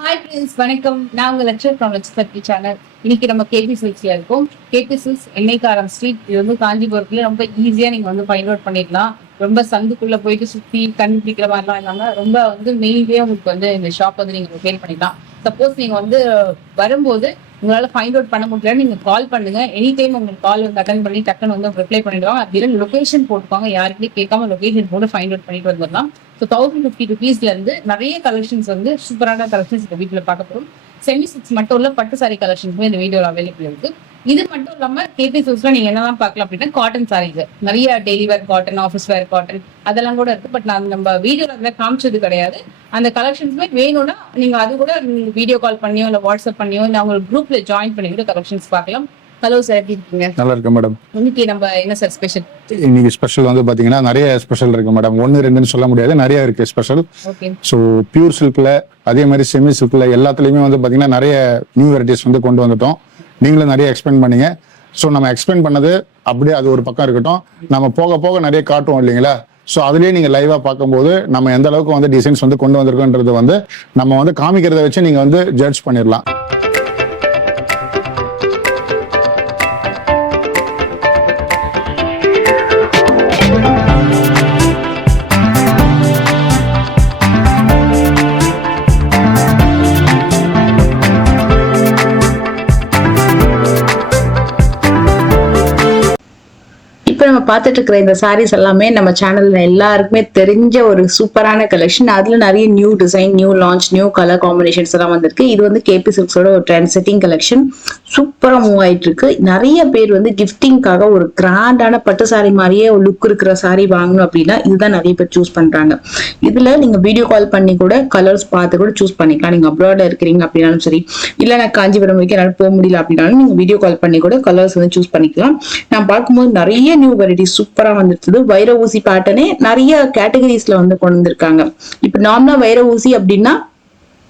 Hi friends, வணக்கம். நான் உங்க லட்சர் ஃப்ரம் லட்சர் சேனல். இன்னைக்கு நம்ம கேபி சில்க்ஸ்ல இருக்கோம். கேபி சில்க்ஸ் எண்ணெய்க்காரன் ஸ்ட்ரீட். இது வந்து காஞ்சிபுரத்துல ரொம்ப ஈஸியா நீங்க வந்து ஃபைண்ட் அவுட் பண்ணிடலாம். ரொம்ப சந்துக்குள்ள போயிட்டு சுத்தி கண்டுபிடிக்கிற மாதிரிலாம் இல்லாம ரொம்ப வந்து மெயின்லயே உங்களுக்கு வந்து இந்த ஷாப் வந்து நீங்க லொகேட் பண்ணிடலாம். சப்போஸ் நீங்க வந்து வரும்போது உங்களால ஃபைண்ட் அவுட் பண்ண முடியல, நீங்க கால் பண்ணுங்க. எனி டைம் உங்களுக்கு கால் வந்து அட்டன் பண்ணி டக்குன்னு வந்து ரிப்ளை பண்ணிடுவாங்க. அப்படின்னு லொகேஷன் போட்டுப்பாங்க. யாருக்கிட்டே கேட்காம லொகேஷன் போட்டு ஃபைண்ட் அவுட் பண்ணிட்டு வந்துடலாம். ஸோ 1050 rupeesல இருந்து நிறைய கலெக்ஷன்ஸ் வந்து சூப்பரான கலெக்ஷன்ஸ் இந்த வீடியோல பார்க்க போறோம். செமி சில்க்ஸ் மட்டும் இல்ல, பட்டு சாரி கலெக்ஷன்ஸுமே இந்த வீடியோல அவைலபிள் இருக்கு. இது மட்டும் இல்லாம கேபி சில்க்ஸ்ல நீங்க என்னெல்லாம் பார்க்கலாம் அப்படின்னா, காட்டன் சாரீஸ் நிறைய டெய்லி வேர் காட்டன், ஆஃபீஸ் வேர் காட்டன் அதெல்லாம் கூட இருக்கு. பட் நான் நம்ம வீடியோல அதெல்லாம் காமிச்சது கிடையாது. அந்த கலெக்ஷன்ஸ்மே வேணும்னா நீங்க அது கூட வீடியோ கால் பண்ணியோ இல்ல வாட்ஸ்அப் பண்ணியோ இல்ல அவங்க குரூப்ல ஜாயின் பண்ணி கூட கலெக்ஷன்ஸ் பார்க்கலாம். ஹலோ சார், எப்படி இருக்கீங்க? நல்லா இருக்கு மேடம். இன்னைக்கு நம்ம என்ன சார் ஸ்பெஷல்? இன்னைக்கு ஸ்பெஷல் வந்து பாத்தீங்கன்னா நிறைய ஸ்பெஷல் இருக்கு மேடம். ஒன்னு ரெண்டுன்னு சொல்ல முடியாது, நிறைய இருக்கு ஸ்பெஷல். ஓகே. ஸோ பியூர் சில்க்ல அதே மாதிரி செமி சில்க்ல எல்லாத்துலயுமே வந்து பாத்தீங்கன்னா நிறைய நியூ வெரைட்டிஸ் வந்து கொண்டு வந்துட்டோம். நீங்களும் நிறைய எக்ஸ்பிளைன் பண்ணீங்க. ஸோ நம்ம எக்ஸ்பிளைன் பண்ணது அப்படியே அது ஒரு பக்கம் இருக்கட்டும். நம்ம போக போக நிறைய காட்டுவோம் இல்லைங்களா? ஸோ அதுலேயே நீங்கள் லைவாக பார்க்கும்போது நம்ம எந்த அளவுக்கு வந்து டிசைன்ஸ் வந்து கொண்டு வந்திருக்கோன்றது வந்து நம்ம வந்து காமிக்கிறத வச்சு நீங்கள் வந்து ஜட்ஜ் பண்ணிடலாம். நம்ம பார்த்துட்டு இருக்கிற இந்த சாரீஸ் எல்லாமே நம்ம சேனல்ல எல்லாருக்குமே தெரிஞ்ச ஒரு சூப்பரான கலெக்ஷன். அதுல நிறைய new design, new launch, new colour combinations எல்லாம் வந்திருக்கு. இது வந்து கேபி சில்க்ஸோட ஒரு ட்ரெண்ட் செட்டிங் கலெக்ஷன். சூப்பரா மூவ் ஆயிட்டு இருக்கு. நிறைய பேர் வந்து கிஃப்டிங்காக ஒரு கிராண்டான பட்டு சாரி மாதிரியே லுக் இருக்கிற சாரி வாங்கணும் அப்படின்னா இதுதான் நிறைய பேர் சூஸ் பண்றாங்க. இதுல நீங்க வீடியோ கால் பண்ணி கூட கலர்ஸ் பார்த்து கூட சூஸ் பண்ணிக்கலாம். நீங்க அப்ராட்ல இருக்கிறீங்க அப்படின்னாலும் சரி, இல்ல நான் காஞ்சிபுரம் வரைக்கும் என்னால போக முடியல அப்படின்னாலும் நீங்க வீடியோ கால் பண்ணி கூட கலர்ஸ் வந்து சூஸ் பண்ணிக்கலாம். நான் பார்க்கும்போது நிறைய நியூ வெரைட்டி சூப்பரா வந்துருக்குது. வைர ஊசி பேட்டர்னே நிறைய கேட்டகரிஸ்ல வந்து கொண்டு வந்திருக்காங்க. இப்ப நார்மலா வைர ஊசி அப்படின்னா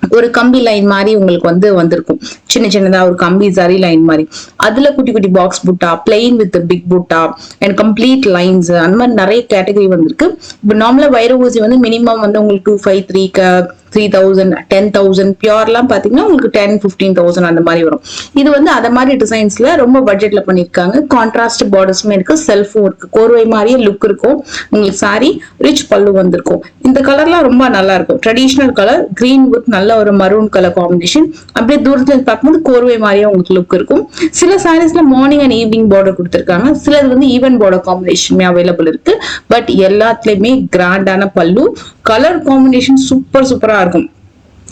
ஒரு கம்பி லைன் மாதிரி உங்களுக்கு வந்து வந்திருக்கும். சின்ன சின்னதா ஒரு கம்பி சரி லைன் மாதிரி. அதுல குட்டி குட்டி பாக்ஸ் புட்டா, பிளெயின் வித் பிக் புட்டா அண்ட் கம்ப்ளீட் லைன்ஸ், அந்த மாதிரி நிறைய கேட்டகரி வந்திருக்கு. இப்ப நார்மலா வைர ஊசி வந்து மினிமம் வந்து உங்களுக்கு 253 3000 10,000 பியூர்லாம் பாத்தீங்கன்னா உங்களுக்கு 10-15,000 அந்த மாதிரி வரும். இது வந்து அத மாதிரி டிசைன்ஸ்ல ரொம்ப பட்ஜெட்ல பண்ணிருக்காங்க. கான்ட்ராஸ்ட் பார்டர்ஸ்மே இருக்கு, செல்ஃபும் இருக்கு. கோர்வை மாதிரியே லுக் இருக்கும். உங்களுக்கு சாரி ரிச் பல்லு வந்திருக்கும். இந்த கலர்லாம் ரொம்ப நல்லா இருக்கும். ட்ரெடிஷனல் கலர் கிரீன் வித் நல்ல ஒரு மரூன் கலர் காம்பினேஷன். அப்படியே தூரத்துல பார்க்கும்போது கோர்வை மாதிரியே உங்களுக்கு லுக் இருக்கும். சில சாரீஸ்ல மார்னிங் அண்ட் ஈவினிங் பார்டர் கொடுத்திருக்காங்க. சிலது வந்து ஈவன் பார்டர் காம்பினேஷன் அவைலபிள் இருக்கு. பட் எல்லாத்துலயுமே கிராண்டான பல்லு, கலர் காம்பினேஷன் சூப்பரா இருக்கும்.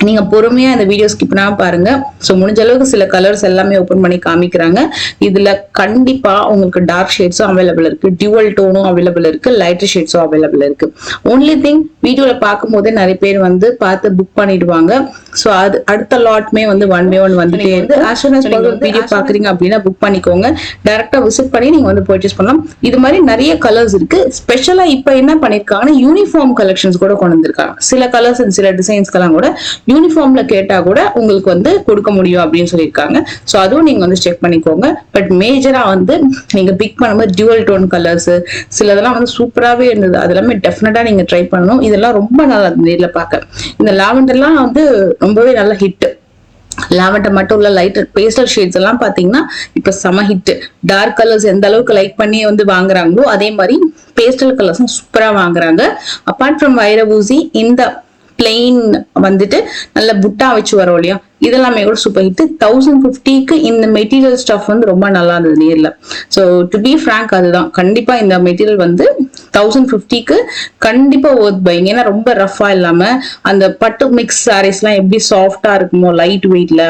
நீங்க பொறுமையா இந்த வீடியோ ஸ்கிப் பண்ணாம பாருங்க. சோ முடிஞ்ச அளவுக்கு சில கலர்ஸ் எல்லாமே ஓபன் பண்ணி காமிக்கிறாங்க. இதுல கண்டிப்பா உங்களுக்கு டார்க் ஷேட்ஸும் அவைலபிள் இருக்கு, டியூவல் டோனும் அவைலபிள் இருக்கு, லைட்டர் ஷேட்ஸும் அவைலபிள் இருக்கு. ஒன்லி திங் வீடியோல பார்க்கும் போதே நிறைய பேர் வந்து பார்த்து புக் பண்ணிடுவாங்க. சோ அது அடுத்த லாட்மே வந்து 1 by 1 வந்துட்டே இருக்கு. as soon as வீடியோ பாக்குறீங்க அப்படின்னா புக் பண்ணிக்கோங்க. டைரக்டா விசிட் பண்ணி நீங்க வந்து பர்ச்சேஸ் பண்ணலாம். இது மாதிரி நிறைய கலர்ஸ் இருக்கு. ஸ்பெஷலா இப்ப என்ன பண்ணிருக்காங்கன்னா யூனிஃபார்ம் கலெக்ஷன்ஸ் கூட கொண்டு வந்திருக்காங்க. சில கலர்ஸ் சில டிசைன்ஸ்க்கெல்லாம் கூட யூனிஃபார்ம்ல கேட்டா கூட உங்களுக்கு வந்து கொடுக்க முடியும் அப்படின்னு சொல்லியிருக்காங்க. சோ அதுவும் நீங்க வந்து செக் பண்ணிக்கோங்க. பட் மேஜரா வந்து நீங்க பிக் பண்ணும்போது டியூவல் டோன் கலர்ஸ் சிலதெல்லாம் வந்து சூப்பராகவே இருந்தது. அதெல்லாமே டெஃபினட்டா நீங்க ட்ரை பண்ணணும். இதெல்லாம் ரொம்ப நல்லா நேர்ல பார்க்க. இந்த லாவெண்டர்லாம் வந்து ரொம்பவே நல்ல ஹிட். லாவெண்டர் மட்டும் இல்ல, லைட்டர் பேஸ்டல் ஷேட்ஸ் எல்லாம் பாத்தீங்கன்னா இப்ப செம ஹிட். டார்க் கலர்ஸ் எந்த அளவுக்கு லைக் பண்ணி வந்து வாங்குறாங்களோ அதே மாதிரி பேஸ்டல் கலர்ஸும் சூப்பரா வாங்குறாங்க. அப்பார்ட் ஃப்ரம் வைர ஊசி, இந்த பிளெயின் வந்துட்டு நல்ல புட்டா வச்சு வரோம் இல்லையா, இதெல்லாமே கூட சூப்பர் ஹிட். 1050க்கு இந்த மெட்டீரியல் ஸ்டஃப் வந்து ரொம்ப நல்லா இருந்தது நேர்ல. ஸோ டு பி ஃப்ராங்க் அதுதான் கண்டிப்பா இந்த மெட்டீரியல் வந்து 1050க்கு கண்டிப்பா ஒர்த் பைங். ஏன்னா ரொம்ப ரஃபா இல்லாம அந்த பட்டு மிக்ஸ் சாரீஸ் எல்லாம் எப்படி சாஃப்டா இருக்குமோ லைட் வெயிட்ல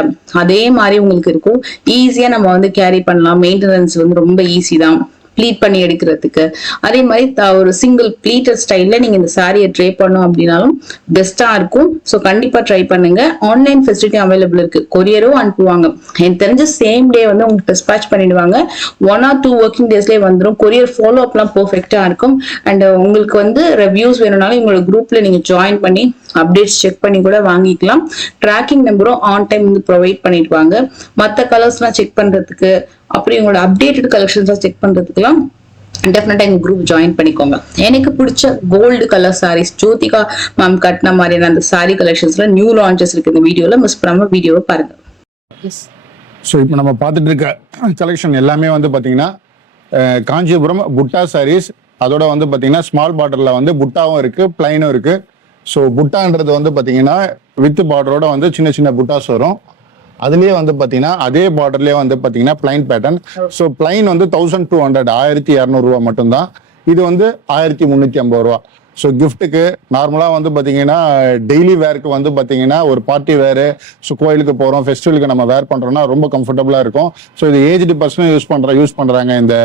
அதே மாதிரி உங்களுக்கு இருக்கும். ஈஸியா நம்ம வந்து கேரி பண்ணலாம். மெயின்டெனன்ஸ் வந்து ரொம்ப ஈஸி தான் ப்ளீட் பண்ணி எடுக்கிறதுக்கு. அதே மாதிரி ஒரு சிங்கிள் ப்ளீட்டட் ஸ்டைல்ல நீங்க இந்த சாரியை ட்ரை பண்ணோம் அப்படின்னாலும் பெஸ்டா இருக்கும். ஸோ கண்டிப்பா ட்ரை பண்ணுங்க. ஆன்லைன் ஃபெசிலிட்டி அவைலபிள் இருக்கு. கொரியரும் அனுப்புவாங்க. எனக்கு தெரிஞ்ச சேம் டே வந்து உங்களுக்கு டிஸ்பேச் பண்ணிடுவாங்க. 1 or 2 ஒர்க்கிங் டேஸ்லேயே வந்துடும். கொரியர் ஃபாலோ அப்லாம் பெர்ஃபெக்டா இருக்கும். அண்ட் உங்களுக்கு வந்து ரிவ்யூஸ் வேணும்னாலும் உங்களோட குரூப்ல நீங்க ஜாயின் பண்ணி அப்டேட்ஸ் செக் பண்ணி கூட வாங்கிக்கலாம். ட்ராக்கிங் நம்பரும் ஆன் டைம் வந்து ப்ரொவைட் பண்ணிடுவாங்க. மற்ற கலர்ஸ்லாம் செக் பண்றதுக்கு, அப்புறம் உங்களோட அப்டேட்டட் கலெக்ஷன்ஸ் செக் பண்றதுக்குலாம் டெஃபினட்டா எங்க குரூப் ஜாயின் பண்ணிக்கோங்க. எனக்கு பிடிச்ச gold colour sarees Jyothika ma'am கட்டின மாதிரியான அந்த சாரி கலெக்ஷன்ஸ்ல நியூ லான்ச்சஸ் இருக்கு. இந்த வீடியோல மிஸ் பண்ணாம வீடியோவை பாருங்க. ஸோ இப்போ நம்ம பார்த்துட்டு இருக்க கலெக்ஷன் எல்லாமே வந்து பார்த்தீங்கன்னா காஞ்சிபுரம் புட்டா சாரீஸ். அதோட வந்து பார்த்தீங்கன்னா ஸ்மால் பார்டரில் வந்து புட்டாவும் இருக்குது, பிளைனும் இருக்குது. ஸோ புட்டான்றது வந்து பார்த்தீங்கன்னா வித் பார்டரோட வந்து சின்ன சின்ன புட்டாஸ் வரும். அதுலேயே வந்து பார்த்தீங்கன்னா அதே பார்டர்லேயே வந்து பார்த்தீங்கன்னா பிளைன் பேட்டர்ன். ஸோ பிளைன் வந்து 1200 1200 மட்டும்தான். இது வந்து 1350 ரூபா. ஸோ கிஃப்ட்டுக்கு நார்மலாக வந்து பார்த்தீங்கன்னா டெய்லி வேருக்கு வந்து பார்த்தீங்கன்னா ஒரு பார்ட்டி வேரு, ஸோ கோயிலுக்கு போகிறோம், ஃபெஸ்டிவலுக்கு நம்ம வேர் பண்ணுறோம்னா ரொம்ப கம்ஃபர்டபுளாக இருக்கும். ஸோ இது ஏஜ்டு பர்சனும் யூஸ் பண்ணுறாங்க. இந்த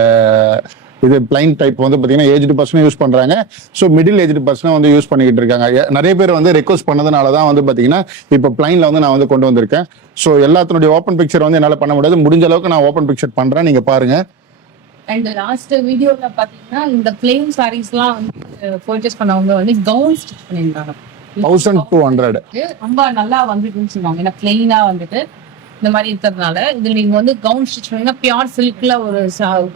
இது பிளைன் டைப் வந்து பார்த்தீங்கன்னா ஏஜ்டு பர்சனும் யூஸ் பண்ணுறாங்க. ஸோ மிடில் ஏஜ்டு பர்சனும் வந்து யூஸ் பண்ணிக்கிட்டு இருக்காங்க. நிறைய பேர் வந்து ரெக்வஸ்ட் பண்ணதுனால தான் வந்து பார்த்தீங்கன்னா இப்போ பிளைனில் வந்து நான் வந்து கொண்டு வந்திருக்கேன். ஸோ எல்லாத்தினுடைய ஓப்பன் பிக்சர் வந்து என்னால் பண்ண முடியாது. முடிஞ்ச அளவுக்கு நான் ஓப்பன் பிக்சர் பண்ணுறேன், நீங்கள் பாருங்கள். அண்ட் லாஸ்ட் வீடியோல பாத்தீங்கன்னா இந்த பிளெயின் சாரீஸ்லாம் வந்து பர்ச்சேஸ் பண்ணவங்க வந்து கவுன் ஸ்டிச் பண்ணியிருந்தாங்க. 1200 ரொம்ப நல்லா வந்துட்டுன்னு சொல்லுவாங்க. ஏன்னா பிளெயினா வந்துட்டு இந்த மாதிரி இருக்கிறதுனால இதுல நீங்க வந்து கவுன் ஸ்டிச் பண்ணீங்கன்னா பியூர் சில்க்ல ஒரு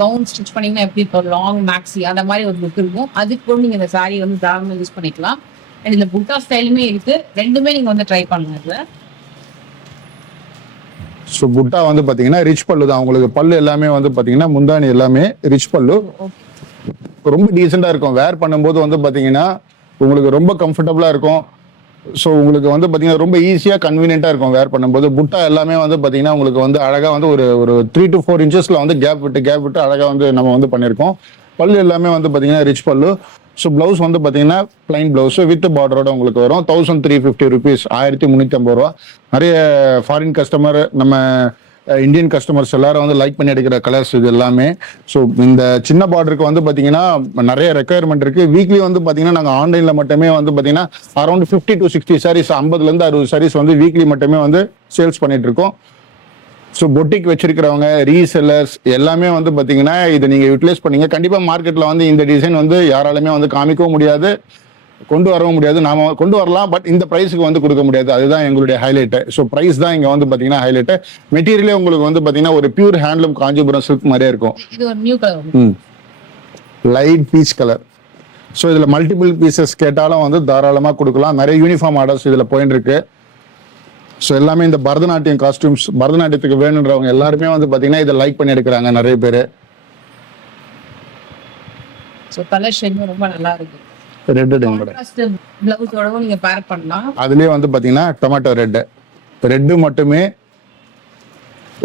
கவுன் ஸ்டிச் பண்ணீங்கன்னா எப்படி இருக்கும், லாங் மேக்ஸி அந்த மாதிரி ஒரு லுக் இருக்கும். அதுக்கு கூட நீங்க இந்த சாரீ வந்து தாராளமாக யூஸ் பண்ணிக்கலாம். அண்ட் இதுல புட்டா ஸ்டைலுமே இருக்கு. ரெண்டுமே நீங்க வந்து ட்ரை பண்ணுங்க இதுல. ஸோ புட்டா வந்து பார்த்தீங்கன்னா ரிச் பல்லு தான். உங்களுக்கு பல்லு எல்லாமே வந்து பார்த்தீங்கன்னா முந்தானி எல்லாமே ரிச் பல்லு. ரொம்ப டீசெண்டாக இருக்கும். வேர் பண்ணும்போது வந்து பார்த்தீங்கன்னா உங்களுக்கு ரொம்ப கம்ஃபர்டபுளாக இருக்கும். ஸோ உங்களுக்கு வந்து பார்த்தீங்கன்னா ரொம்ப ஈஸியாக கன்வீனியன்ட்டாக இருக்கும் வேர் பண்ணும்போது. புட்டா எல்லாமே வந்து பார்த்தீங்கன்னா உங்களுக்கு வந்து அழகாக வந்து ஒரு 3 to 4 inches வந்து கேப் விட்டு அழகாக வந்து நம்ம வந்து பண்ணியிருக்கோம். பல்லு எல்லாமே வந்து பார்த்தீங்கன்னா ரிச் பல்லு. ஸோ பிளவுஸ் வந்து பார்த்தீங்கன்னா பிளைன் பிளவுஸ் வித் பார்டரோட உங்களுக்கு வரும். 1350 rupees, 1350 ரூபா. நிறைய ஃபாரின் கஸ்டமர், நம்ம இந்தியன் கஸ்டமர்ஸ் எல்லாரும் வந்து லைக் பண்ணி எடுக்கிற கலர்ஸ் இது எல்லாமே. ஸோ இந்த சின்ன பார்டருக்கு வந்து பார்த்தீங்கன்னா நிறைய ரெக்குயர்மெண்ட் இருக்கு. வீக்லி வந்து பார்த்தீங்கன்னா நாங்கள் ஆன்லைனில் மட்டுமே வந்து பார்த்தீங்கன்னா around 50 to 60 sarees, 50 to 60 sarees வந்து வீக்லி மட்டுமே வந்து சேல்ஸ் பண்ணிட்டு இருக்கோம். ஸோ பொட்டிக் வச்சிருக்கிறவங்க, ரீசெல்லர்ஸ் எல்லாமே வந்து பார்த்தீங்கன்னா இதை நீங்கள் யூட்டிலைஸ் பண்ணீங்க. கண்டிப்பாக மார்க்கெட்டில் வந்து இந்த டிசைன் வந்து யாராலுமே வந்து காமிக்கவும் முடியாது, கொண்டு வரவும் முடியாது. நாம கொண்டு வரலாம், பட் இந்த ப்ரைஸுக்கு வந்து கொடுக்க முடியாது. அதுதான் எங்களுடைய ஹைலைட்டு. ஸோ ப்ரைஸ் தான் இங்கே வந்து பார்த்தீங்கன்னா ஹைலைட்டு. மெட்டீரியலே உங்களுக்கு வந்து பார்த்தீங்கன்னா ஒரு பியூர் ஹேண்ட்லூம் காஞ்சிபுரம் சில்க் மாதிரியே இருக்கும். இது ஒரு new colour, light peach colour. So இதில் மல்டிபிள் பீசஸ் கேட்டாலும் வந்து தாராளமாக கொடுக்கலாம். நிறைய யூனிஃபார்ம் ஆர்டர்ஸ் இதில் போயின்னு இருக்கு. ஸோ எல்லாமே இந்த பரதநாட்டியம் காஸ்டியூம்ஸ், பரதநாட்டியத்துக்கு வேணுன்றவங்க எல்லாருமே வந்து பார்த்தீங்கன்னா இதை லைக் பண்ணி எடுக்கிறாங்க நிறைய பேர். ஸோ கலர் ஷேட் ரொம்ப நல்லா இருக்கு. ரெட் பிளவுஸோடவும் நீங்க பேர் பண்ணலாம். அதுலயே வந்து பாத்தீங்கன்னா டொமேட்டோ ரெட்டு மட்டுமே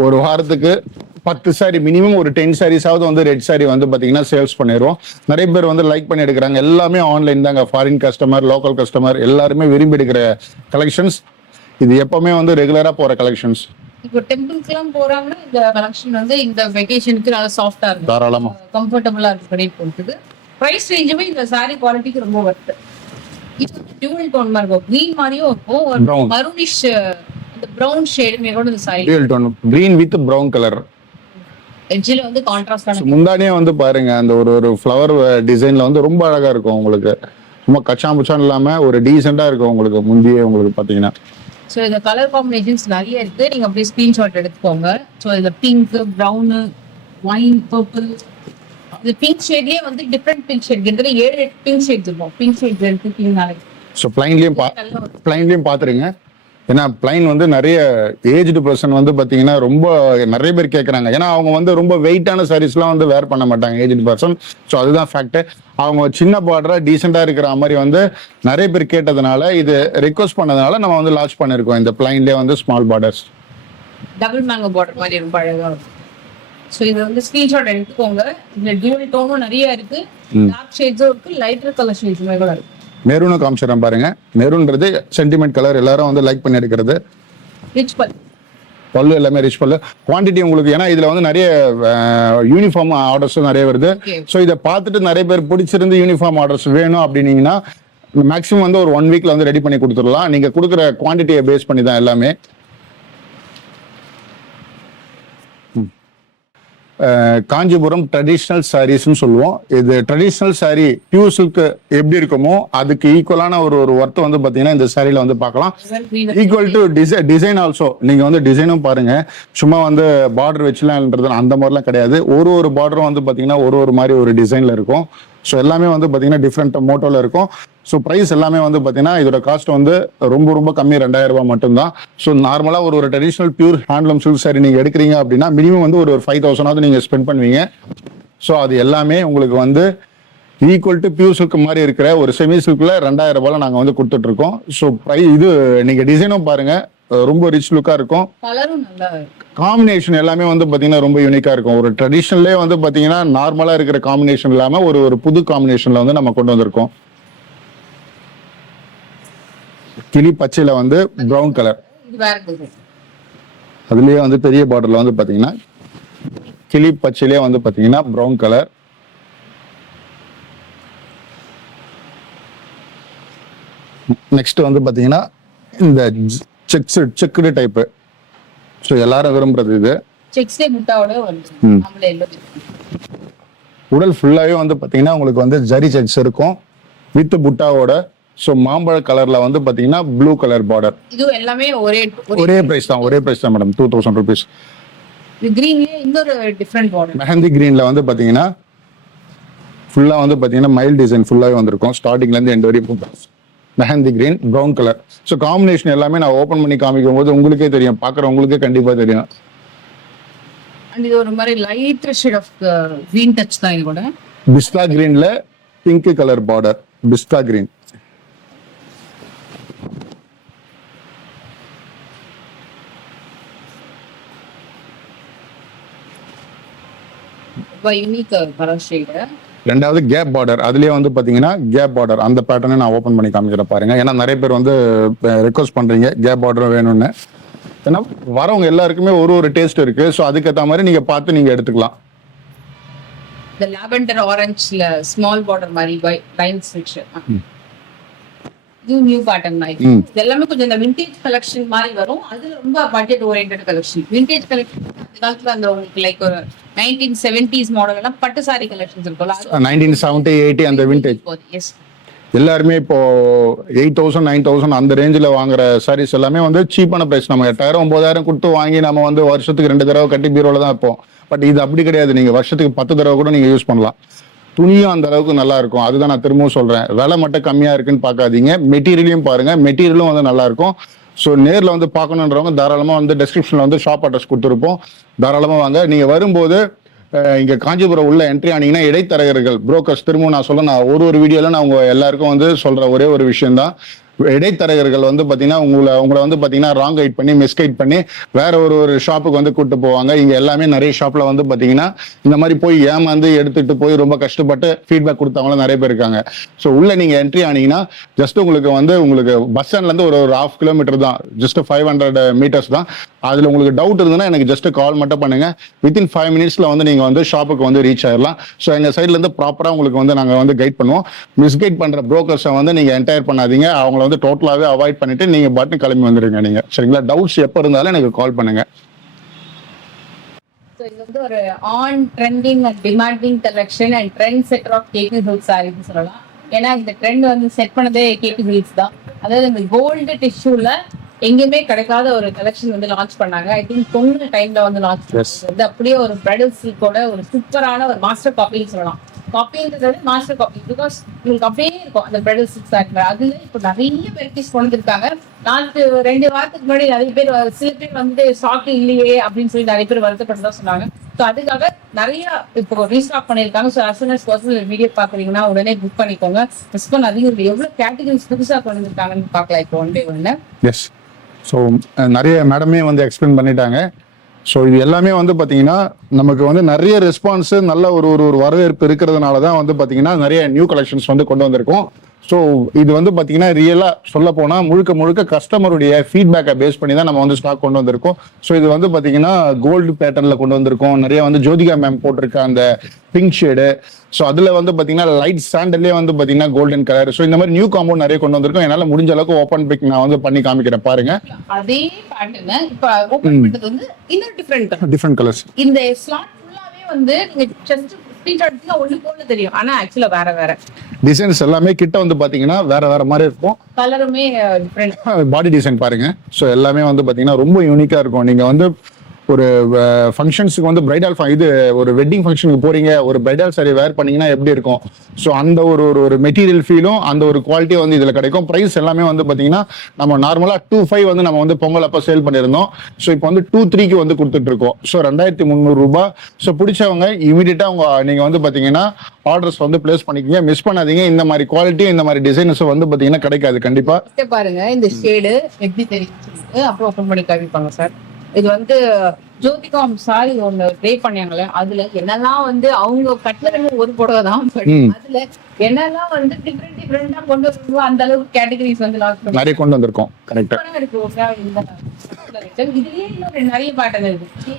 ஒரு வாரத்துக்கு 10 saree மினிமம் ஒரு 10 sarees-ஆவது வந்து ரெட் saree வந்து பாத்தீங்கன்னா சேல்ஸ் பண்ணிடுவோம். நிறைய பேர் வந்து லைக் பண்ணி எடுக்கிறாங்க. எல்லாமே ஆன்லைன் தாங்க. ஃபாரின் கஸ்டமர், லோக்கல் கஸ்டமர் எல்லாருமே விரும்பி எடுக்கிற கலெக்ஷன்ஸ். இது எப்பவுமே வந்து ரெகுலரா போற கலெக்ஷன்ஸ். இப்போ டெம்பிள்க்குலாம் போறாங்கன்னா இந்த கலெக்ஷன் வந்து இந்த வெகேஷனுக்கு நல்லா சாஃப்டா இருக்கு, தாராளமா கம்ஃபர்டபுளா இருக்கு கரெக்ட் போட்டுது. பிரைஸ் ரேஞ்சுமே இந்த சாரி குவாலிட்டிக்கு ரொம்ப வர்த். இது டியூவல் டோன் மாதிரி இருக்கும், கிரீன் மாதிரியும் இருக்கும், ஒரு மரூனிஷ் அந்த பிரவுன் ஷேடுமே கூட இந்த sari dual tone green with brown colour. எட்ஜ்ல வந்து கான்ட்ராஸ்டான முந்தானியே வந்து பாருங்க அந்த ஒரு ஃப்ளவர் டிசைன்ல வந்து ரொம்ப அழகா இருக்கும். உங்களுக்கு சும்மா கச்சாம்புச்சான் இல்லாம ஒரு டீசெண்டா இருக்கும் உங்களுக்கு முந்தியே உங்களுக்கு பாத்தீங்கன்னா. ஸோ இந்த கலர் காம்பினேஷன்ஸ் நிறைய இருக்கு. நீங்க அப்படியே ஸ்கிரீன்ஷாட் எடுத்துக்கோங்க. ஸோ இதுல பிங்க், ப்ரௌனு, ஒயின், பர்பிள், இந்த பிங்க் ஷேட்லயே வந்து டிஃப்ரெண்ட் பிங்க் ஷேட் கிட்டத்தட்ட 7-8 பிங்க் ஷேட்ஸ் இருக்கும். பிங்க் ஷேட் எடுத்துக்கிட்டீங்கனாலே ஸோ பிளைன்லயும் பாத்துருங்க. ஏன்னா பிளைன் வந்து நிறைய ஏஜ்டு பர்சன் வந்து பாத்தீங்கன்னா ரொம்ப நிறைய பேர் கேட்கறாங்க. ஏன்னா அவங்க வந்து ரொம்ப வெயிட்டான சாரீஸ்லாம் வந்து வேர் பண்ண மாட்டாங்க ஏஜ்டு பர்சன். ஸோ அதுதான் ஃபேக்ட். அவங்க சின்ன பார்டரா டீசெண்டா இருக்கிற மாதிரி வந்து நிறைய பேர் கேட்டதுனால இது ரிக்வஸ்ட் பண்ணதுனால நம்ம வந்து லான்ச் பண்ணிருக்கோம் இந்த பிளைன்லயே வந்து small borders. Double mango border மாதிரி ரொம்ப அழகா இருக்கும். ஸோ இது வந்து ஸ்கிரீன்ஷாட் எடுத்துக்கோங்க. இதுல டியூவல் டோனும் நிறைய இருக்கு, டார்க் ஷேட்ஸும் இருக்கு, லைட்டர் கலர் ஷேட்ஸுமே கூட இருக்கு. மெரூனும் காமிச்சிடறேன் பாருங்க. மெரூன்றது சென்டிமெண்ட் கலர், எல்லாரும் வந்து லைக் பண்ணி எடுக்கிறது. ரிச் பல்லு எல்லாமே ரிச் பல்லு. குவான்டிட்டி உங்களுக்கு ஏன்னா இதுல வந்து நிறைய யூனிஃபார்ம் ஆர்டர்ஸும் நிறைய வருது. ஸோ இதை பார்த்துட்டு நிறைய பேர் பிடிச்சிருந்து யூனிஃபார்ம் ஆர்டர்ஸ் வேணும் அப்படின்னீங்கன்னா மேக்ஸிமம் வந்து ஒரு 1 weekல வந்து ரெடி பண்ணி கொடுத்துடலாம். நீங்க கொடுக்குற குவான்டிட்டியை பேஸ் பண்ணி தான் எல்லாமே. காஞ்சிபுரம் ட்ரெடிஷ்னல் சாரீஸ்ன்னு சொல்லுவோம். இது ட்ரெடிஷ்னல் சாரீ பியூர் சில்க் எப்படி இருக்குமோ அதுக்கு ஈக்குவலான ஒரு ஒர்த் வந்து பாத்தீங்கன்னா இந்த சாரியில வந்து பார்க்கலாம். Equal to design also. நீங்க வந்து டிசைனும் பாருங்க, சும்மா வந்து பார்டர் வச்சுலாம்ன்றது அந்த மாதிரிலாம் கிடையாது. ஒரு பார்டரும் வந்து பாத்தீங்கன்னா ஒரு மாதிரி ஒரு டிசைன்ல இருக்கும். ஸோ எல்லாமே வந்து பாத்தீங்கன்னா டிஃப்ரெண்ட் மோட்டோல இருக்கும். ஸோ ப்ரைஸ் எல்லாமே வந்து பாத்தீங்கன்னா இதோட காஸ்ட் வந்து ரொம்ப கம்மி, 2000 ரூபாய் மட்டும்தான். ஸோ நார்மலா ஒரு traditional pure handloom silk sorry நீங்க எடுக்கிறீங்க அப்படின்னா மினிமம் வந்து ஒரு 5000 நீங்க ஸ்பெண்ட் பண்ணுவீங்க. ஸோ அது எல்லாமே உங்களுக்கு வந்து ஈக்குவல் டு பியூர் சில்க் மாதிரி இருக்கிற ஒரு செமி சில்க்ல 2000 ரூபாய் நாங்க வந்து கொடுத்துட்டு இருக்கோம். ஸோ இது நீங்க டிசைனும் பாருங்க, ரொம்ப ரிச் லுக்கா இருக்கும். கலரும் நல்லா இருக்கு. காம்பினேஷன் எல்லாமே வந்து பாத்தீங்கன்னா ரொம்ப யூனிக்கா இருக்கும். ஒரு ட்ரெடிஷனலே வந்து பாத்தீங்கன்னா நார்மலா இருக்கிற காம்பினேஷன் இல்லாம ஒரு புது காம்பினேஷன்ல வந்து நம்ம கொண்டு வந்திருக்கோம். கிளி பச்சையில வந்து பிரவுன் கலர், இது வேற டிசைன். அதுலயே வந்து பெரிய பார்டர்ல வந்து பாத்தீங்கன்னா கிளி பச்சையிலே வந்து பாத்தீங்கன்னா பிரவுன் கலர். நெக்ஸ்ட் வந்து பாத்தீங்கன்னா இந்த செக்குடு டைப். ஸோ எல்லாரும் விரும்புறது இது. செக்ஸ்டே முட்டாவோட வந்து நம்மள எல்லோ உடல் ஃபுல்லாவே வந்து பாத்தீங்கன்னா உங்களுக்கு வந்து ஜரி செக்ஸ் இருக்கும் வித் புட்டாவோட. ஸோ மாம்பழ கலர்ல வந்து பாத்தீங்கன்னா ப்ளூ கலர் பார்டர். இது எல்லாமே ஒரே பிரைஸ் தான் மேடம், 2000 rupees. இது கிரீன்லயே இன்னொரு டிஃபரெண்ட் பார்டர். மெஹந்தி கிரீன்ல வந்து பாத்தீங்கன்னா ஃபுல்லா வந்து பாத்தீங்கன்னா மைல் டிசைன் ஃபுல்லாவே வந்திருக்கும். ஸ்டார்டிங்ல இருந்து எண்ட் வரையும் mehndi green, brown colour. So combination எல்லாமே நான் ஓப்பன் பண்ணி காமிக்கும் போது உங்களுக்கே தெரியும், பாக்குறவங்களுக்கே கண்டிப்பா தெரியும். அண்ட் இது ஒரு மாதிரி light shade of green touch தான். இது கூட பிஸ்தா கிரீன்ல பிங்க் கலர் பார்டர், பிஸ்தா கிரீன். ரொம்ப யூனிக் கலர் ஷேட். ரெண்டாவது கேப் பார்டர், அதுலயே வந்து பாத்தீங்கன்னா கேப் பார்டர் அந்த பேட்டர்னை நான் ஓப்பன் பண்ணி காமிக்கிறேன் பாருங்க. ஏன்னா நிறைய பேர் வந்து ரெக்வஸ்ட் பண்றீங்க கேப் பார்டர் வேணும்னு. ஏன்னா வரவங்க எல்லாருக்குமே ஒரு டேஸ்ட் இருக்கு. ஸோ அதுக்கேற்ற மாதிரி நீங்க பார்த்து நீங்க எடுத்துக்கலாம். இந்த லாவெண்டர் ஆரஞ்சுல ஸ்மால் பார்டர் மாதிரி லைன் செக்ஷன். இது நியூ பேட்டர்ன் மாதிரி. இது எல்லாமே கொஞ்சம் இந்த விண்டேஜ் கலெக்ஷன் மாதிரி வரும். அது ரொம்ப budget oriented collection. Vintage collection காலத்துல அந்த உங்களுக்கு லைக் ஒரு 1970s மாடல் எல்லாம் பட்டு சாரி கலெக்ஷன்ஸ் இருக்கும்ல, 1970, 80 அந்த விண்டேஜ். எஸ், எல்லாருமே இப்போ 8000, 9000 அந்த ரேஞ்சில் வாங்குற சாரீஸ் எல்லாமே வந்து சீப்பான பிரைஸ். நம்ம 8000, 9000 கொடுத்து வாங்கி நம்ம வந்து வருஷத்துக்கு 2 தடவை கட்டி பீரோல தான் இருப்போம். பட் இது அப்படி கிடையாது. நீங்க வருஷத்துக்கு 10 தடவை கூட நீங்க யூஸ் பண்ணலாம். துணியும் அந்த அளவுக்கு நல்லா இருக்கும். அதுதான் நான் திரும்பவும் சொல்றேன், விலை மட்டும் கம்மியா இருக்குன்னு பார்க்காதீங்க, மெட்டீரியலையும் பாருங்க, மெட்டீரியலும் வந்து நல்லா இருக்கும். ஸோ நேரில் வந்து பார்க்கணுன்றவங்க தாராளமாக வந்து டெஸ்கிரிப்ஷனில் வந்து ஷாப் அட்ரஸ் கொடுத்துருப்போம், தாராளமாக வாங்க. நீங்கள் வரும்போது இங்கே காஞ்சிபுரம் உள்ள என்ட்ரி ஆனீங்கன்னா இடைத்தரகர்கள், புரோக்கர்ஸ், திரும்பவும் நான் சொல்ல, நான் ஒரு வீடியோவில் நான் உங்க எல்லாருக்கும் வந்து சொல்ற ஒரே ஒரு விஷயம் தான், இடைத்தரகர்கள் வந்து பாத்தீங்கன்னா உங்களை வந்து பாத்தீங்கன்னா ராங் கைட் பண்ணி மிஸ்கைட் பண்ணி வேற ஒரு ஷாப்புக்கு வந்து கூட்டு போவாங்க. இங்க எல்லாமே நிறைய ஷாப்ல வந்து பாத்தீங்கன்னா இந்த மாதிரி போய் ஏமாந்து எடுத்துட்டு போய் ரொம்ப கஷ்டப்பட்டு ஃபீட்பேக் கொடுத்தவங்களும் நிறைய பேர் இருக்காங்க. ஸோ உள்ள நீங்க என்ட்ரி ஆனீங்கன்னா ஜஸ்ட் உங்களுக்கு பஸ் ஸ்டாண்ட்ல இருந்து ஒரு 1/2 கிலோமீட்டர் தான், ஜஸ்ட் 500 மீட்டர்ஸ் தான். அதுல உங்களுக்கு டவுட் இருந்ததுன்னா எனக்கு ஜஸ்ட் கால் மட்டும் பண்ணுங்க. வித்தின் 5 மினிட்ஸ்ல வந்து நீங்க வந்து ஷாப்புக்கு வந்து ரீச் ஆயிடலாம். ஸோ எங்க சைட்ல இருந்து ப்ராப்பரா உங்களுக்கு வந்து நாங்க வந்து கைட் பண்ணுவோம். மிஸ்கைட் பண்ற புரோக்கர்ஸை வந்து நீங்க என்டையர் பண்ணாதீங்க, அவங்கள வந்து டோட்டலாவே அவாய்ட் பண்ணிட்டு நீங்க பாட்டு கிளம்பி வந்துருங்க நீங்க. சரிங்களா? டவுட்ஸ் எப்ப இருந்தாலும் எனக்கு கால் பண்ணுங்க. இது வந்து ஒரு on trending and demanding collection and trend setter of KP silks sarees சொல்லலாம். ஏன்னா இந்த ட்ரெண்ட் வந்து செட் பண்ணதே கேபி சில்க்ஸ் தான். அதாவது இந்த கோல்டு டிஷ்யூல எங்கேயுமே கிடைக்காத ஒரு கலெக்ஷன் வந்து லான்ச் பண்ணாங்க. ஐ திங்க் பொங்கல் டைம்ல வந்து லான்ச் பண்ணது. அப்படியே ஒரு பிரைடல் சில்கோட ஒரு சூப்பரான ஒரு மாஸ்டர் காப்பின்னு சொல்லலாம். காப்பின்றது விட மாஸ்டர் காப்பி, பிகாஸ் உங்களுக்கு அப்படியே இருக்கும் அந்த பிரைடல் சில்க் சாரி. அதுல இப்போ நிறைய வெரைட்டிஸ் கொண்டு இருக்காங்க. நாளைக்கு 2 வாரத்துக்கு முன்னாடி நிறைய பேர், சில பேர் வந்து ஸ்டாக் இல்லையே அப்படின்னு சொல்லி நிறைய பேர் வருத்தப்பட்டு சொன்னாங்க. ஸோ அதுக்காக நிறைய இப்போ ரீஸ்டாக் பண்ணியிருக்காங்க. So as soon as possible video பாக்குறீங்கன்னா உடனே புக் பண்ணிக்கோங்க. மிஸ் பண்ணாதீங்க. எவ்வளவு கேட்டகரிஸ் புதுசாக கொண்டு வந்திருக்காங்கன்னு பார்க்கலாம் இப்போ ஒன் பை ஒன்னு. எஸ், ஸோ நிறைய மேடமே வந்து எக்ஸ்பிளைன் பண்ணிட்டாங்க. ஸோ இது எல்லாமே வந்து பார்த்தீங்கன்னா நமக்கு வந்து நிறைய ரெஸ்பான்ஸ், நல்ல ஒரு வரவேற்பு இருக்கிறதுனால தான் வந்து பார்த்தீங்கன்னா நிறைய நியூ கலெக்ஷன்ஸ் வந்து கொண்டு வந்திருக்கோம். ஸோ இது வந்து பார்த்தீங்கன்னா ரியலாக சொல்ல போனால் முழுக்க கஸ்டமருடைய ஃபீட்பேக்கை பேஸ் பண்ணி தான் நம்ம வந்து ஸ்டாக் கொண்டு வந்திருக்கோம். ஸோ இது வந்து பார்த்தீங்கன்னா கோல்டு பேட்டர்னில் கொண்டு வந்திருக்கோம். நிறைய வந்து ஜோதிகா மேம் போட்டிருக்க அந்த பிங்க் ஷேடு, ஸோ அதில் வந்து பார்த்தீங்கன்னா லைட் சாண்டல்லே வந்து பார்த்தீங்கன்னா கோல்டன் கலர். ஸோ இந்த மாதிரி நியூ காம்பவுண்ட் நிறைய கொண்டு வந்திருக்கோம். என்னால் முடிஞ்ச அளவுக்கு ஓப்பன் பிக் நான் வந்து பண்ணி காமிக்கிறேன் பாருங்க. அதே பேட்டர்ன் இப்போ ஓபன் பண்றது வந்து இன்னொரு டிஃபரெண்ட் கலர்ஸ். இந்த ஸ்லாட் ஃபுல்லாவே வந்து நீங்க ஜஸ்ட் ஸ்கிரீன்ஷாட் எடுத்தா ஒண்ணு போல தெரியும், ஆனா ஆக்சுவலா வேற வேற டிசைன்ஸ் எல்லாமே கிட்ட வந்து பாத்தீங்கன்னா வேற வேற மாதிரி இருக்கும். கலருமே டிஃப்ரெண்ட். பாடி டிசைன் பாருங்க. ஸோ எல்லாமே வந்து பாத்தீங்கன்னா ரொம்ப யூனிக்கா இருக்கும். நீங்க வந்து ஒரு ஃபங்க்ஷன்ஸுக்கு வந்து பிரைடல் இது ஒரு வெட்டிங் ஃபங்க்ஷனுக்கு போறீங்க, ஒரு பிரைடல் சாரி வேர் பண்ணீங்கன்னா எப்படி இருக்கும், ஸோ அந்த ஒரு ஒரு மெட்டீரியல் ஃபீலும் அந்த ஒரு குவாலிட்டியும் வந்து இதில் கிடைக்கும். ப்ரைஸ் எல்லாமே வந்து பார்த்தீங்கன்னா நம்ம நார்மலாக 2,500 வந்து நம்ம வந்து பொங்கல் அப்போ சேல் பண்ணியிருந்தோம். ஸோ இப்போ வந்து 2,300 வந்து கொடுத்துட்டு இருக்கோம். ஸோ 2,300 ரூபாய். ஸோ பிடிச்சவங்க இமீடியட்டாக நீங்கள் வந்து பார்த்தீங்கன்னா ஆர்டர்ஸ் வந்து பிளேஸ் பண்ணிக்கோங்க. மிஸ் பண்ணாதீங்க. இந்த மாதிரி குவாலிட்டியும் இந்த மாதிரி டிசைன்ஸும் வந்து பார்த்தீங்கன்னா கிடைக்காது கண்டிப்பாக. பாருங்க இந்த ஷேடு எப்படி தெரியும், அப்புறம் ஓப்பன் பண்ணி காமிப்பாங்க சார். இது வந்து ஜோதிகாம் சாரி ஒண்ணு ட்ரை பண்ணாங்களே, அதுல என்னெல்லாம் வந்து அவங்க கட்டுறது ஒரு புடவை தான், அதுல என்னெல்லாம் வந்து டிஃப்ரெண்டா கொண்டு வருவோம், அந்த அளவுக்கு கேட்டகரிஸ் வந்து நிறைய கொண்டு வந்திருக்கோம். கரெக்டா இதுலயே இன்னும் நிறைய பேட்டர்ன் இருக்கு.